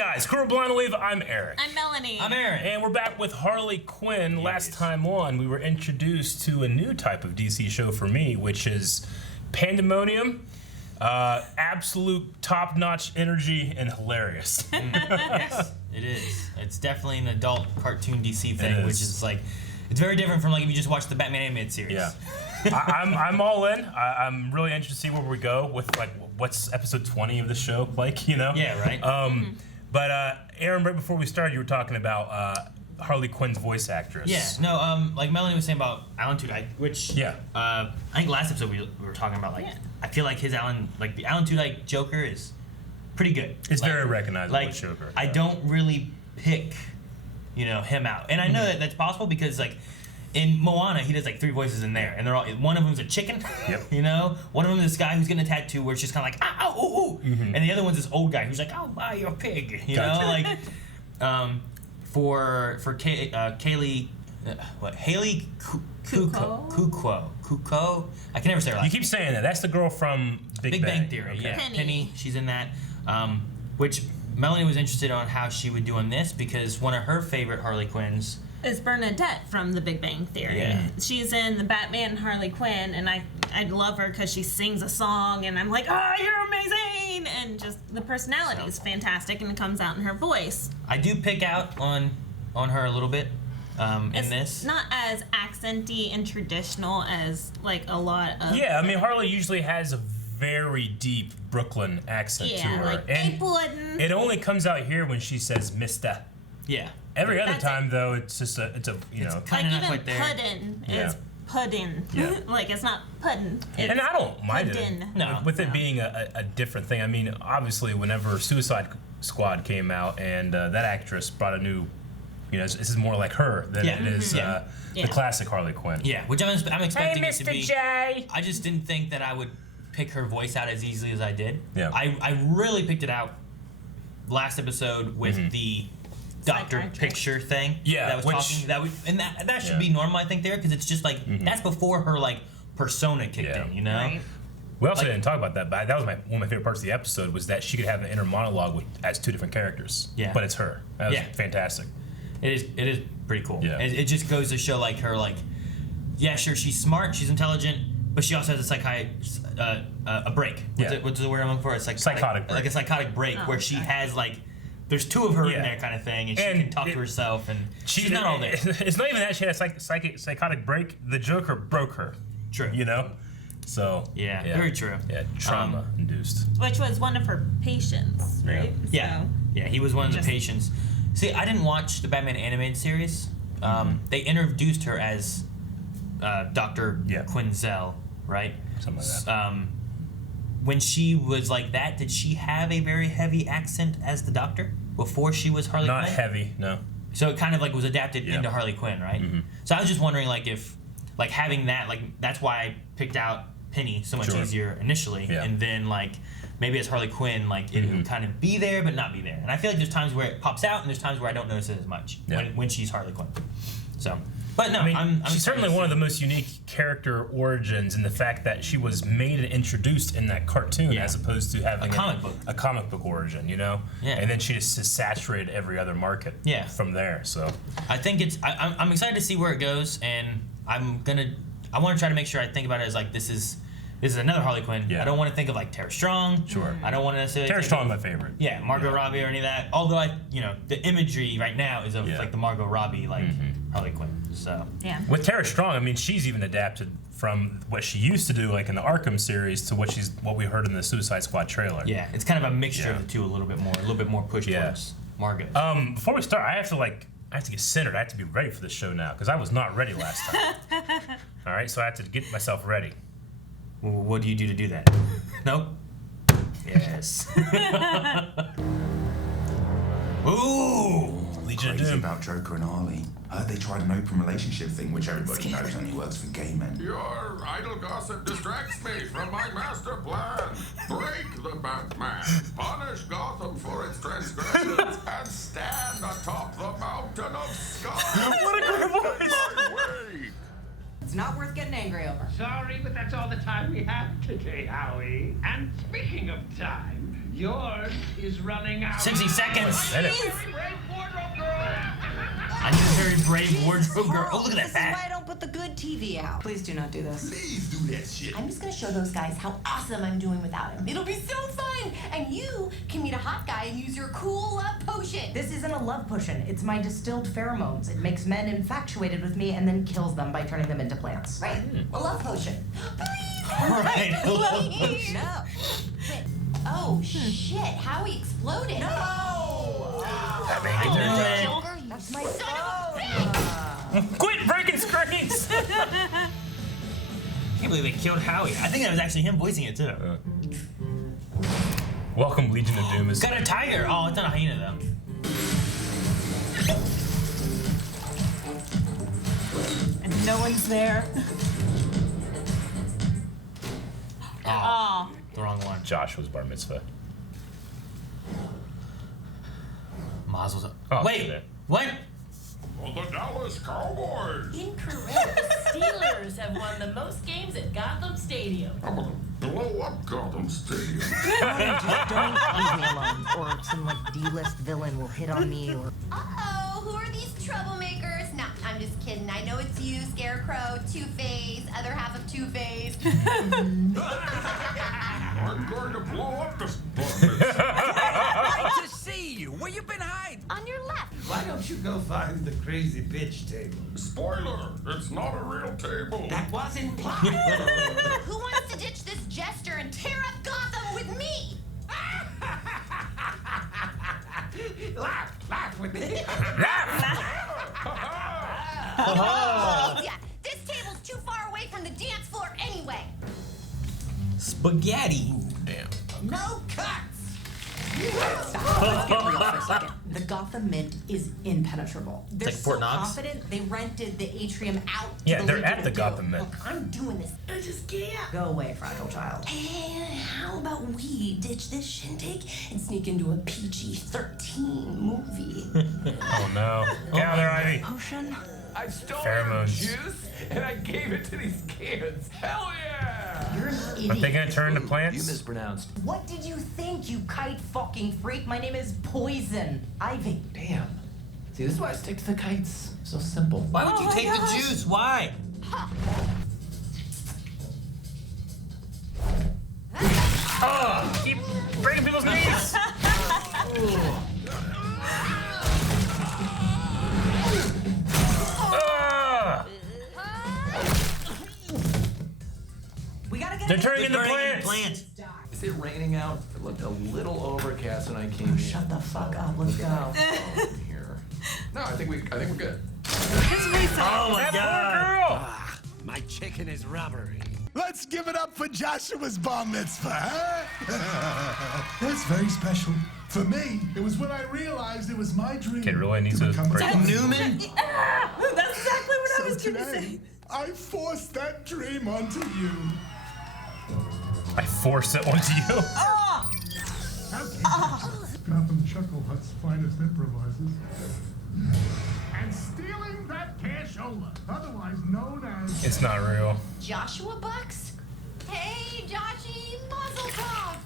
guys, Crew Blind Wave, I'm Eric. I'm Melanie. I'm Aaron. And we're back with Harley Quinn. Yes. Last time on, we were introduced to a new type of DC show for me, which is Pandemonium. Absolute top-notch energy and hilarious. Yes, it is. It's definitely an adult cartoon DC thing, which is like, it's very different from like if you just watch the Batman animated series. Yeah. I'm all in. I'm really interested to see where we go with like what's episode 20 of the show like, you know? Yeah, right. But Aaron, right before we started, you were talking about Harley Quinn's voice actress. Yeah, no, like Melanie was saying about Alan Tudyk, which I think last episode we were talking about like I feel like the Alan Tudyk Joker is pretty good. It's like, very recognizable like, Joker. I don't really pick, him out, and I know that that's possible because like in Moana he does like 3 voices in there, and they're all one of them's a chicken. Yep. One of them is this guy who's getting a tattoo where it's just kind of like ow, ooh, ooh. And the other one's this old guy who's like I'll buy your pig. Like. For Kaylee, Haley Kuko. I can never say her last name. You keep saying that. That's the girl from Big Bang Theory. Okay. Yeah, Penny. She's in that. Which Melanie was interested on how she would do on this because one of her favorite Harley Quinns is Bernadette from The Big Bang Theory. Yeah. She's in the Batman Harley Quinn, and I love her because she sings a song, and I'm like, oh, you're amazing! And just the personality is fantastic, and it comes out in her voice. I do pick out on her a little bit in this. It's not as accenty and traditional as like a lot of. Yeah, I mean Harley usually has a very deep Brooklyn accent to her, like, and it only comes out here when she says "Mister." Yeah. Every other time, though, it's just it's like not even quite there. puddin' is puddin'. Yeah. Like it's not puddin'. And I don't mind puddin'. it. With it being a different thing. I mean, obviously, whenever Suicide Squad came out and that actress brought a new, this is more like her than it is the classic Harley Quinn. Yeah, which I'm expecting it to be. Mr. J. I just didn't think that I would pick her voice out as easily as I did. Yeah. I really picked it out last episode with the doctor picture thing. Yeah, that should be normal, I think, there, because it's just like that's before her like persona kicked in, Right. We also didn't talk about that, but that was one of my favorite parts of the episode was that she could have an inner monologue as 2 different characters. Yeah, but it's her. That was fantastic. It is pretty cool. Yeah. It just goes to show like her like, yeah, sure, she's smart, she's intelligent, but she also has a break. What's the word I'm looking for? It's like psychotic break. Like a psychotic break where she has like. There's 2 of her in there kind of thing, and she can talk to herself, and she's not all there. It's not even that she had a psychotic break. The Joker broke her. True. So. Yeah, very true. Yeah, trauma-induced. Which was one of her patients, right? Yeah. So. Yeah, he was one of the patients. See, I didn't watch the Batman animated series. They introduced her as Dr. Quinzel, right? Something like that. When she was like that, did she have a very heavy accent as the Doctor before she was Harley Quinn? Not heavy, no. So it kind of like was adapted into Harley Quinn, right? So I was just wondering like if like having that, like that's why I picked out Penny so much easier initially, and then like maybe as Harley Quinn, like it would kind of be there but not be there. And I feel like there's times where it pops out and there's times where I don't notice it as much when she's Harley Quinn. So. But no, I'm she's certainly one of the most unique character origins in the fact that she was made and introduced in that cartoon as opposed to having a comic book origin, Yeah. And then she just saturated every other market from there. So I think I'm excited to see where it goes, and I want to try to make sure I think about it as like this is another Harley Quinn. Yeah. I don't want to think of like Tara Strong. Sure. I don't want to necessarily. Tara Strong's my favorite. Yeah, Margot Robbie or any of that. Although the imagery right now is of like the Margot Robbie like Harley Quinn. So with Tara Strong, I mean she's even adapted from what she used to do like in the Arkham series to what we heard in the Suicide Squad trailer. Yeah, it's kind of a mixture of the two, a little bit more pushed towards Margot. Before we start, I have to get centered. I have to be ready for the show now because I was not ready last time. All right, so I have to get myself ready. What do you do to do that? Nope. Yes. Ooh. Legion Crazy about Joker and Harley. Heard they tried an open relationship thing, which everybody knows only works for gay men. Your idle gossip distracts me from my master plan. Break the Batman, punish Gotham for its transgressions, and stand atop the mountain of Scott. What a great voice! My way. It's not worth getting angry over. Sorry, but that's all the time we have today, Howie. And speaking of time, Yours is running out. 60 seconds. Jeez. I need a very brave wardrobe girl. Oh, look at that This is why I back. don't put the good TV out. Please do not do this. Please do that shit. I'm just gonna show those guys how awesome I'm doing without him. It'll be so fun! And you can meet a hot guy and use your cool love potion. This isn't a love potion. It's my distilled pheromones. It makes men infatuated with me and then kills them by turning them into plants. Right? A love potion. Right. Please! No. But, oh, shit. Howie exploded. No! That's my son of a bitch! Quit breaking screens! I can't believe they killed Howie. I think that was actually him voicing it too. Welcome, Legion of Doom. Is Got a tiger. Oh, it's not a hyena though. And no one's there. Oh. The wrong one. Joshua's bar mitzvah. Mazel's up. Oh, wait, shit. what? For the Dallas Cowboys. Incorrect. Steelers have won the most games at Gotham Stadium. I'm gonna blow up Gotham Stadium. Just don't leave me alone, or some like D-list villain will hit on me, or. Uh-oh, who are these troublemakers? Nah, I'm just kidding. I know it's you, Scarecrow, Two-Face, other half of Two-Face. I'm going to blow up this business. Great to see you. Where you been hiding? On your left. Why don't you go find the crazy bitch table? Spoiler, it's not a real table. That was implied. Who wants to ditch this jester and tear up Gotham with me? Laugh with me. Yeah, this table's too far away from the dance floor anyway. Spaghetti. damn. No cuts. Stop. Let's get real for a second. The Gotham Mint is impenetrable. They're like Fort so Knox? confident they rented the atrium out to Yeah, the they're Legion at of the Doom. Gotham Mint. Look, I'm doing this. I just can't. Go away, fragile child. And how about we ditch this shindig and sneak into a PG-13 movie? Oh no. Get out of there, Ivy. Potion? I stole Pheromones. your juice and I gave it to these kids. Hell yeah! You're an idiot. Are they gonna turn into You plants? mispronounced. What did you think, you kite fucking freak? My name is Poison. Ivy. Damn. See, this is why I stick to the kites. So simple. Why would you my take the gosh. juice? Why? Oh, keep breaking people's knees. Ah, We gotta get they're it. turning into Burning plants. plants. Is it raining out? It looked a little overcast when I came in. Shut the fuck up. Let's go. Here. No, I think we're good. Oh my That god. poor girl. My chicken is rubbery. Let's give it up for Joshua's bar mitzvah, huh? That's very special. For me, it was when I realized it was my dream. Kid really needs to become break a it. Newman? That's exactly what I So was going to today, say. I forced that dream onto you. I force it onto you. Gotham Chuckle Hut's finest improvisers. And stealing that cashola, otherwise known as... It's not real. Joshua Bucks? Hey, Joshy, muzzle tov.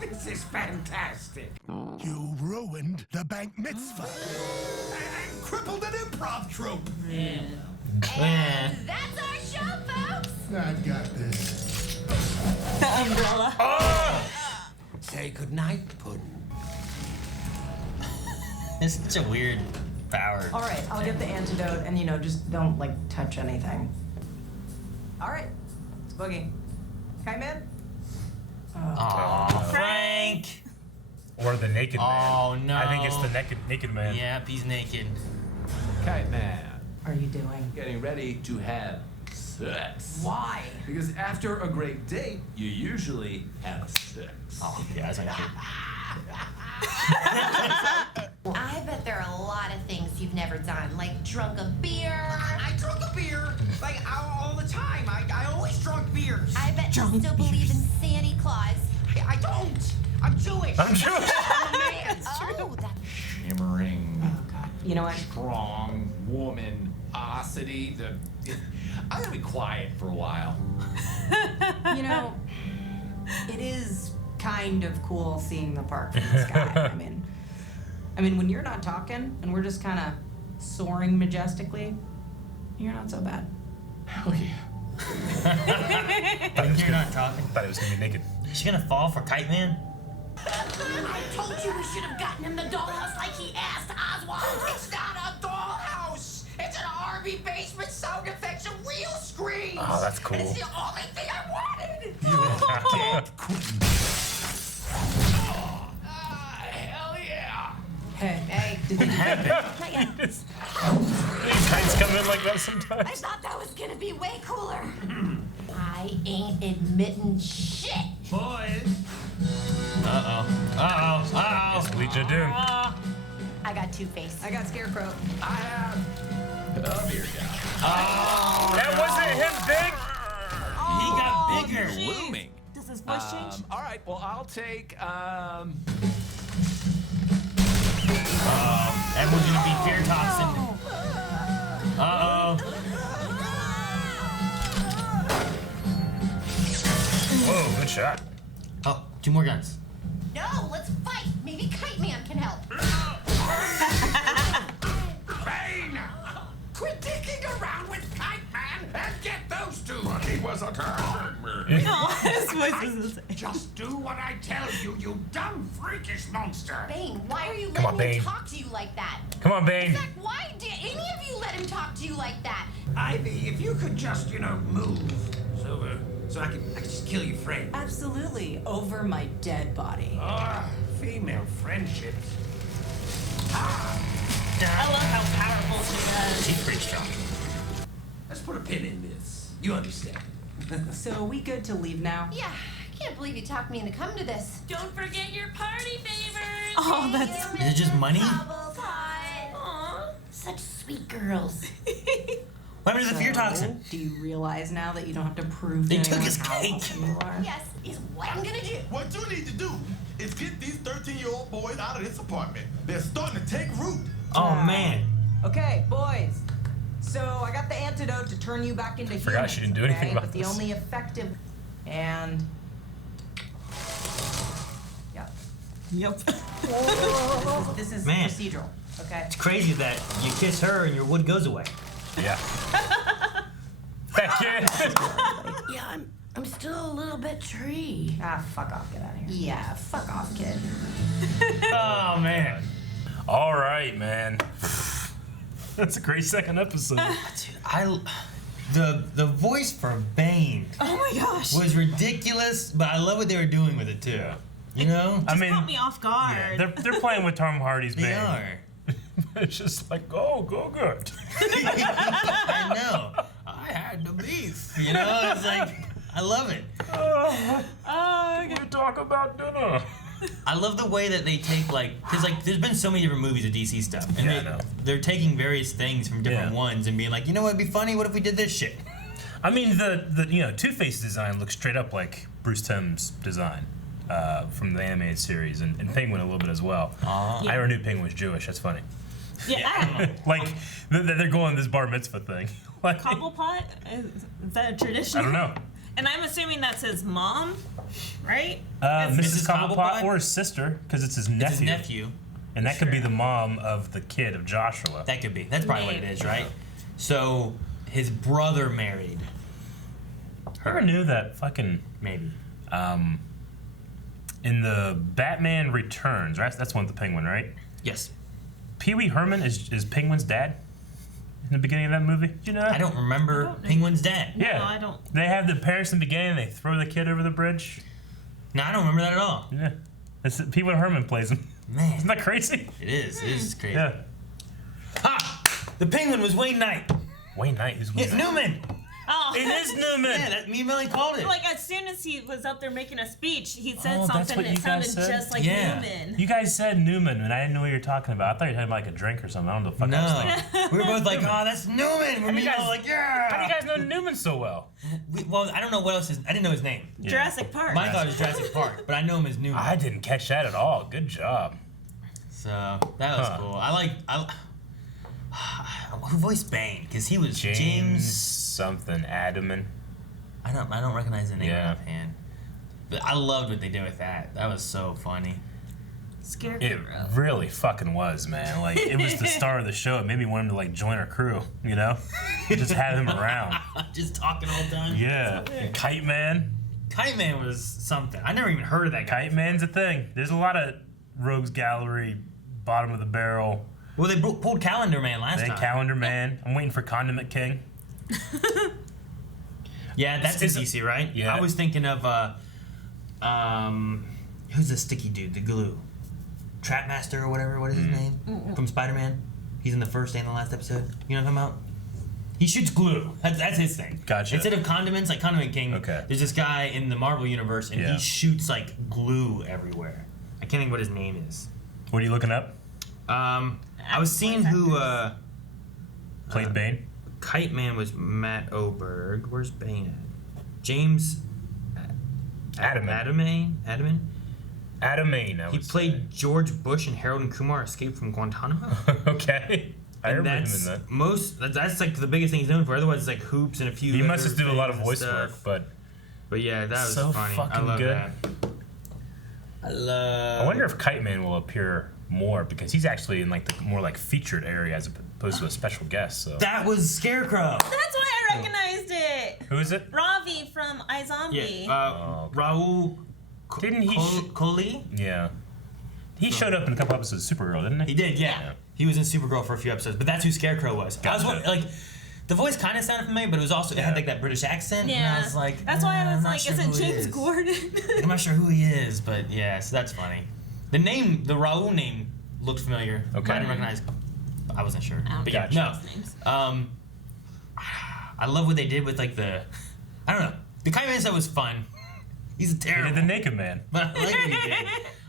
This is fantastic. You ruined the bank mitzvah. And crippled an improv troupe. And that's our show, folks. I got this. The umbrella. Say goodnight, Puddin'. It's such a weird power. All right, I'll get the antidote, and just don't like touch anything. All right, it's Boogie. Kite Man? Aw, Frank. Or the naked man. Oh no. I think it's the naked man. Yep, he's naked. Kite Man. Are you doing? Getting ready to have sex. Why? Because after a great date, you usually have sex. Oh, yeah, that's not good. I bet there are a lot of things you've never done, like drunk a beer. I drunk a beer, like all the time. I always drunk beers. I bet you still believe in Santa Claus. I don't. I'm Jewish. I'm Jewish. I'm a man. Oh, that. Shimmering, Oh God. You know what? strong woman, osity. I'm gonna be quiet for a while. It is kind of cool seeing the park from the sky. I mean, when you're not talking and we're just kind of soaring majestically, you're not so bad. Hell yeah. You're not talking. Thought it was gonna be naked. Is she gonna fall for Kite Man? I told you we should have gotten him the dollhouse like he asked, Oswald. It's not a dollhouse. It's an RV basement sound effects and real screens. Oh, that's cool. And it's the only thing I wanted. Dead queen. Hell yeah. Hey, did What happened? These kites come in like that I sometimes. thought that was gonna be way cooler. I ain't admitting shit. Boys. Yes, we do. I got Two-Face. I got Scarecrow. I have a beer guy. That wasn't him, big. He got bigger. Blooming. Does his voice change? All right. Well, I'll take. Everyone's gonna be fear toxin. Whoa, good shot. Oh, 2 more guns. No, let's fight. Maybe Kite Man can help. Bane! Quit dicking around with Kite Man and get those two. But he was attacking me. No, his voice is the same. Just do what I tell you, you dumb freakish monster. Bane, why are you Come on, letting him Bane. talk to you like that? Come on, Bane. In fact, why did any of you let him talk to you like that? Ivy, if you could just, move. So I could just kill your friend. Absolutely, over my dead body. Female friendships. I love how powerful she is. She's pretty strong. Let's put a pin in this. You understand. So we good to leave now? Yeah, I can't believe you talked me into coming to this. Don't forget your party favors. Oh, that's. Is it just money? Aw, such sweet girls. What happened to the fear toxin? Do you realize now that you don't have to prove They to took anyone his how cake. awesome you are? Yes, is what I'm gonna do. What you need to do is get these 13-year-old boys out of this apartment. They're starting to take root. Oh man. Okay, boys. So I got the antidote to turn you back into Forgot humans. she didn't do anything okay? about But the this. only effective and yeah. Yep. This is Man. procedural. Okay. It's crazy that you kiss her and your wood goes away. Yeah. That kid. Yeah, I'm still a little bit tree. Ah, fuck off. Get out of here. Yeah, fuck off, kid. Oh man. All right, man. That's a great second episode. Dude, the voice for Bane Oh my gosh. was ridiculous, but I love what they were doing with it too. You know? I mean, Caught me off guard. yeah, they're playing with Tom Hardy's They Bane. are. It's just like, go good. I know. I had the beef. You know, it's like I love it. We talk about dinner. I love the way that they take because there's been so many different movies of DC stuff, and Yeah, I know. they're taking various things from different Yeah. ones and being like, you know what would be funny? What if we did this shit? I mean, the Two-Face design looks straight up like Bruce Timm's design from the animated series, and Penguin a little bit as well. I never knew Penguin was Jewish. That's funny. Yeah. Like they're going this bar mitzvah thing. Like, Cobblepot? Is that a tradition? I don't know. And I'm assuming that's his mom, right? Mrs. Cobblepot Cobblepot? or his sister, because it's his nephew. It's his nephew. And that could be the mom of the kid of Joshua. That could be. That's probably what it is, right? So his brother married I never knew that fucking maybe. in the Batman Returns, right? That's one with the Penguin, right? Yes. Pee Wee Herman is Penguin's dad in the beginning of that movie. Did you know that? I don't remember Penguin's dad. Yeah. No, I don't. They have the parents in the beginning and they throw the kid over the bridge. No, I don't remember that at all. Yeah. Pee Wee Herman plays him. Man. Isn't that crazy? It is. It is crazy. Yeah. Ha! The Penguin was Wayne Knight. Wayne Knight, who's Wayne It's Knight? Newman. Oh. It is Newman. Yeah, me and Melanie called it. Like, as soon as he was up there making a speech, he said Oh, that's something what you that guys sounded said? just like Yeah. Newman. You guys said Newman, and I didn't know what you were talking about. I thought you were talking about like a drink or something. I don't know what the fuck I was thinking. No. We were both like, oh, that's Newman. We're you all guys- like, yeah. How do you guys know Newman so well? Well, I don't know what else I didn't know his name. Jurassic Park. My thought was Jurassic Park, but I know him as Newman. I didn't catch that at all. Good job. So that was cool. Who voiced Bane? Because he was James something Adaman. I don't recognize the name Yeah. offhand. But I loved what they did with that. That was so funny. Scarecrow. It really fucking was, man. Like, it was the star of the show. It made me want him to, like, join our crew, you know? Just have him around. Just talking all the time. Yeah. And Kite Man. Kite Man was something. I never even heard of that guy. Kite Man's a thing. There's a lot of Rogues Gallery, bottom of the barrel. Well, they pulled Calendar Man last time. Calendar Man. I'm waiting for Condiment King. Yeah, that's in DC, right? Yeah. I was thinking of, who's the sticky dude, the glue? Trapmaster or whatever, what is his name? From Spider-Man. He's in the first and the last episode. You know what I'm talking about? He shoots glue. That's his thing. Gotcha. Instead of condiments, like Condiment King, there's this guy in the Marvel Universe, and he shoots, like, glue everywhere. I can't think what his name is. What are you looking up? I was seeing who, played Bane? Kite Man was Matt Oberg. Where's Bane at? James... Adamane? He played George Bush in Harold and Kumar Escape from Guantanamo. Okay. I remember him in that. That's like the biggest thing he's known for. Otherwise, it's like Hoops and a few. He must just do a lot of voice work, but yeah, that was so funny. fucking I love good. That. I wonder if Kite Man will appear more because he's actually in like the more like featured area as opposed to a special guest. So that was Scarecrow. That's why I recognized it. Who is it? Ravi from iZombie. Yeah. Raul. Didn't he? Coley? Yeah. He showed up in a couple episodes of Supergirl, didn't he? He did, yeah. He was in Supergirl for a few episodes, but that's who Scarecrow was. Gotcha. I was wondering, like, the voice kind of sounded familiar, but it was also it had like that British accent. Yeah. And I was like, that's why I was like, sure isn't who he James is. Gordon? I'm not sure who he is, but yeah, so that's funny. The name, the Raul name, looked familiar. Okay. I didn't recognize. I wasn't sure. But yeah, Gotcha. no. I love what they did with like the, I don't know. The Kite Man stuff was fun. He's terrible. He did the Naked Man. But I like what he did.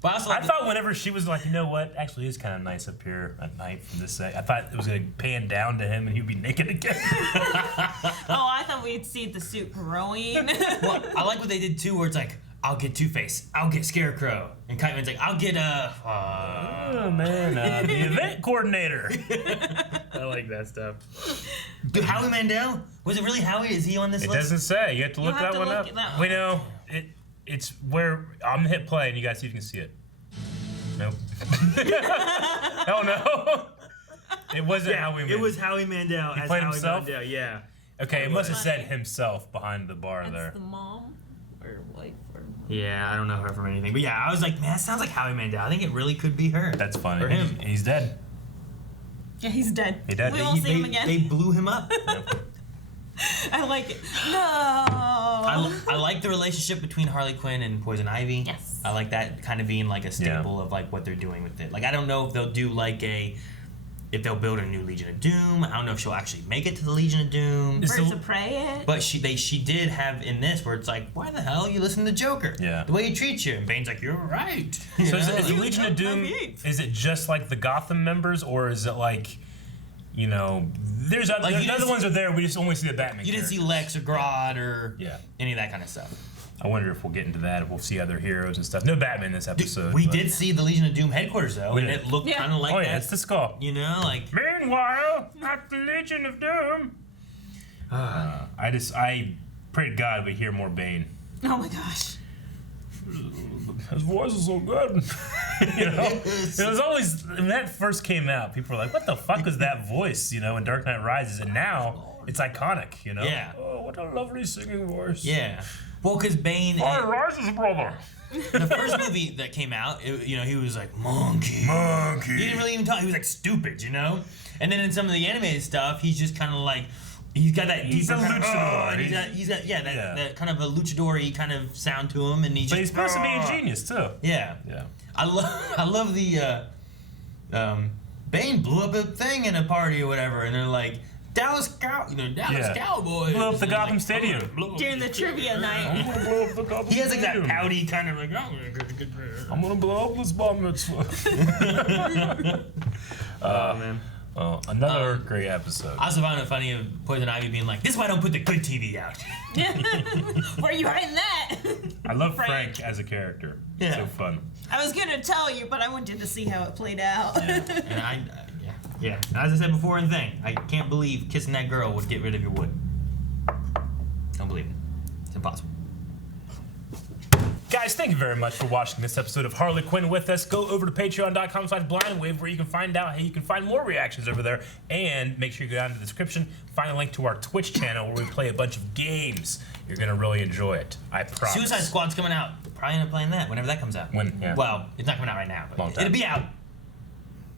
But also, I thought whenever she was like, you know what, actually it's kind of nice up here at night from this side. I thought it was going to pan down to him and he'd be naked again. Oh, I thought we'd see the suit growing. Well, I like what they did too, where it's like, I'll get Two-Face, I'll get Scarecrow, and Kite Man's like, I'll get oh man, the event coordinator. I like that stuff. Dude, Howie Mandel? Was it really Howie? Is he on this list? It doesn't say. You have to look that one up. We know it's where I'm gonna hit play and you guys see if you can see it. Nope. Oh no. It wasn't Howie Mandel. It was Howie Mandel. He played Howie himself? Mandel, yeah. Okay, it must have said himself behind the bar That's there. the mom or wife or. Yeah, I don't know her from anything. But yeah, I was like, man, that sounds like Howie Mandel. I think it really could be her. That's funny. Or him. He's dead. Yeah, he's dead. He dead. We won't see him again. They blew him up. I like it. No. I like the relationship between Harley Quinn and Poison Ivy. Yes. I like that kind of being like a staple of like what they're doing with it. Like I don't know if they'll do like if they'll build a new Legion of Doom. I don't know if she'll actually make it to the Legion of Doom. Birds of Prey it. But she did have in this where it's like, why the hell you listen to Joker? Yeah. The way he treats you. And Bane's like, you're right. So is the Legion of Doom, is it just like the Gotham members or is it like, you know, there's other, Like, the other ones are there, we just only see the Batman You didn't see characters. Lex or Grodd or Yeah. any of that kind of stuff. I wonder if we'll get into that, if we'll see other heroes and stuff. No Batman this episode. We but- did see the Legion of Doom headquarters though, We and did. it looked kind of like oh that. yeah, it's the skull. You know, like. Meanwhile, at the Legion of Doom. I pray to God we hear more Bane. Oh my gosh. His voice is so good. You know, it was always when that first came out, people were like, "What the fuck was that voice?" You know, in Dark Knight Rises, and now it's iconic. You know, Yeah. Oh, what a lovely singing voice. Yeah. Well, because Bane. Rises, brother. The first movie that came out, you know, he was like monkey. Monkey. He didn't really even talk. He was like stupid, you know. And then in some of the animated stuff, he's just kind of like. He's got that He's deeper a kind of, luchador. and he's got that kind of a luchador-y kind of sound to him, and But he's supposed to be a genius too. Yeah. Yeah. I love the Bane blew up a thing in a party or whatever, and they're like Dallas Cowboys. Blew up the Gotham like, Stadium. During the trivia night. I'm gonna blow up the Gotham He has like that Stadium. pouty kind of like. I'm gonna blow up this bar mitzvah. Oh man. Oh, another great episode. I also found it funny of Poison Ivy being like, "This is why I don't put the good TV out." Where are you hiding that? I love Frank as a character. Yeah. So fun. I was gonna tell you, but I wanted to see how it played out. And yeah. As I said before in Thing, I can't believe kissing that girl would get rid of your wood. Don't believe it. It's impossible. Guys, thank you very much for watching this episode of Harley Quinn with us. Go over to patreon.com/blindwave where you can find out how you can find more reactions over there. And make sure you go down to the description, find a link to our Twitch channel where we play a bunch of games. You're going to really enjoy it. I promise. Suicide Squad's coming out. Probably end up playing that whenever that comes out. When? Yeah. Well, it's not coming out right now, but it'll be out.